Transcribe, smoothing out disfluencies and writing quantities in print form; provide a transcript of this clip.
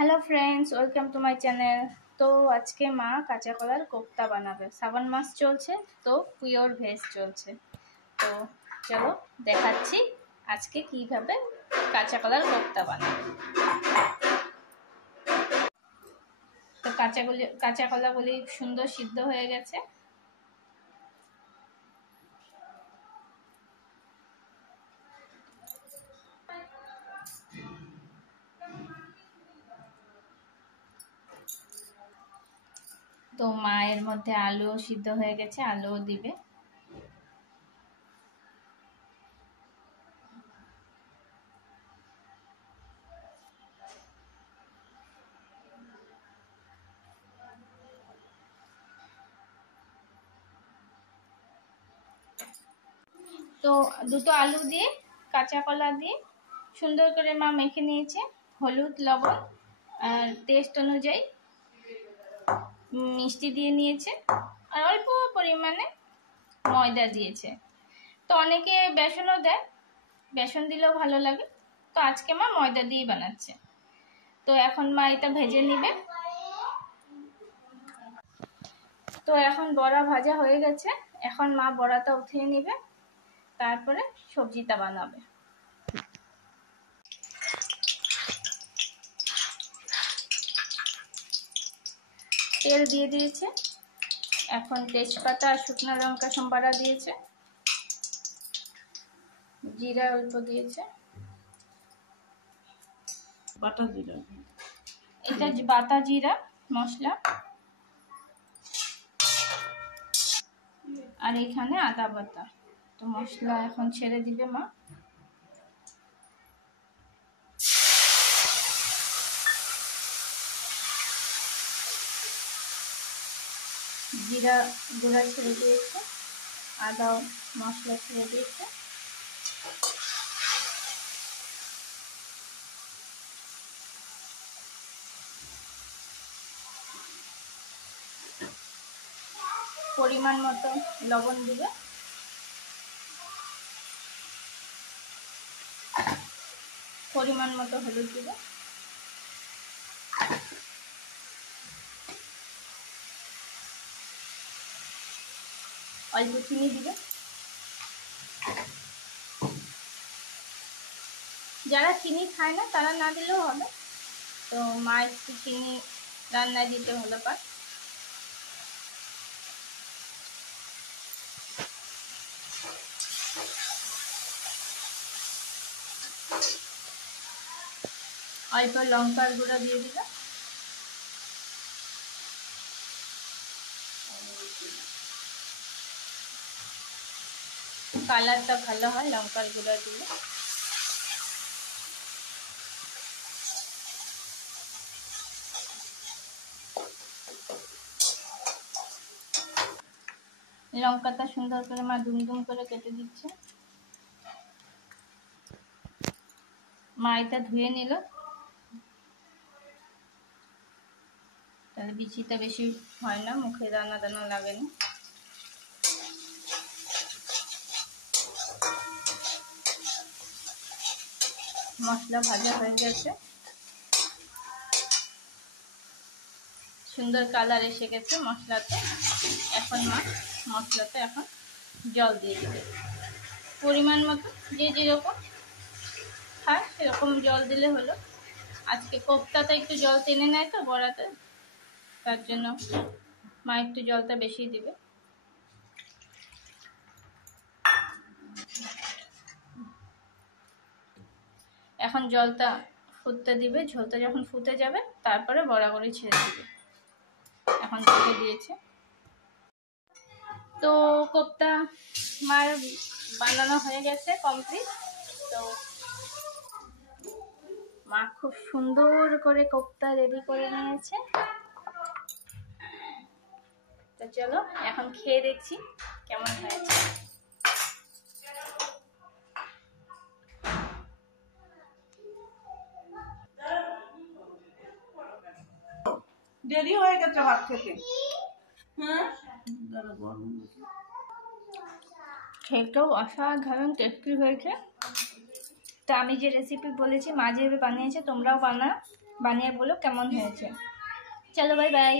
Hello friends, welcome to my channel. তো আজকে মা কাঁচা কলার কোপ্তা বানাবে। শ্রাবণ মাস চলছে, তো পিওর ভেজ চলছে। তো চলো দেখাচ্ছি আজকে কিভাবে কাঁচা কলার কোপ্তা বানাবে। তো কাঁচা কলাগুলি সুন্দর সিদ্ধ হয়ে গেছে। তো মায়ের মধ্যে আলুও সিদ্ধ হয়ে গেছে, আলুও দিবে। তো দুটো আলু দিয়ে কাঁচা কলা দিয়ে সুন্দর করে মা মেখে নিয়েছে। হলুদ, লবণ আর টেস্ট অনুযায়ী মিষ্টি দিয়ে নিয়েছে, আর অল্প পরিমাণে ময়দা দিয়েছে। তো অনেকে বেসনও দেয়, বেসন দিলেও ভালো লাগে। তো আজকে মা ময়দা দিয়েই বানাচ্ছে। তো এখন মা এটা ভেজে নিবে। তো এখন বড়া ভাজা হয়ে গেছে, এখন মা বড়াটা উঠিয়ে নিবে, তারপরে সবজিটা বানাবে। তেল দিয়ে দিয়েছে, এখন তেজপাতা আর শুকনো লঙ্কা সম্বারা দিয়েছে, জিরা অল্প দিয়েছে, বাটা জিরা, এটা বাটা জিরা মশলা, আর এখানে আদা বাটা। তো মশলা এখন ছেড়ে দিবে মা। জিরা গুঁড়া ছেড়ে দিয়েছে, আদা মশলা ছেড়ে দিয়েছে। পরিমাণ মতো লবণ দিবে, পরিমাণ মতো হলুদ দিবে, অল্প চিনি দিবে। যারা চিনি খায় না তারা না দিলেও হবে। তো মা একটু চিনি রান্নায় দিতে ভালো পায়। অল্প লঙ্কার গুঁড়া দিয়ে দিবে। কালারটা ভালো হয় লঙ্কার গুঁড়া দিলে। লঙ্কাটা সুন্দর করে মা দুম করে কেটে দিচ্ছে। মা এটা ধুয়ে নিল, তাহলে বিচিটা বেশি হয় না, মুখে দানা দানা লাগে না। মশলা ভাজা হয়ে গেছে, সুন্দর কালার এসে গেছে মশলাতে। এখন মা মশলাতে এখন জল দিয়ে দিবে পরিমাণ মতো, যে যেরকম খায় সেরকম জল দিলে হলো। আজকে কোপ্তাটা একটু জল টেনে নেয় তো বড়াতে, তার জন্য মা একটু জলটা বেশি দিবে। এখন জলটা ফুটতে দিবে, ঝোলটা যখন ফুটে যাবে তারপরে বড়াগুলি ছেড়ে দিবে। এখন ঢেকে দিয়েছে। তো কোপ্তা মার বানানো হয়ে গেছে কমপ্লিট। তো মা খুব সুন্দর করে কোপ্তা রেডি করে নিয়েছে। তো চলো এখন খেয়ে দেখছি কেমন হয়েছে। দেরি হয়ে গেছে ভাত খেতে। খেতেও অসাধারণ টেস্টি হয়েছে। তো আমি যে রেসিপি বলেছি মা যেভাবে বানিয়েছে তোমরাও বানাও। বানিয়ে বলো কেমন হয়েছে। চলো বাই বাই।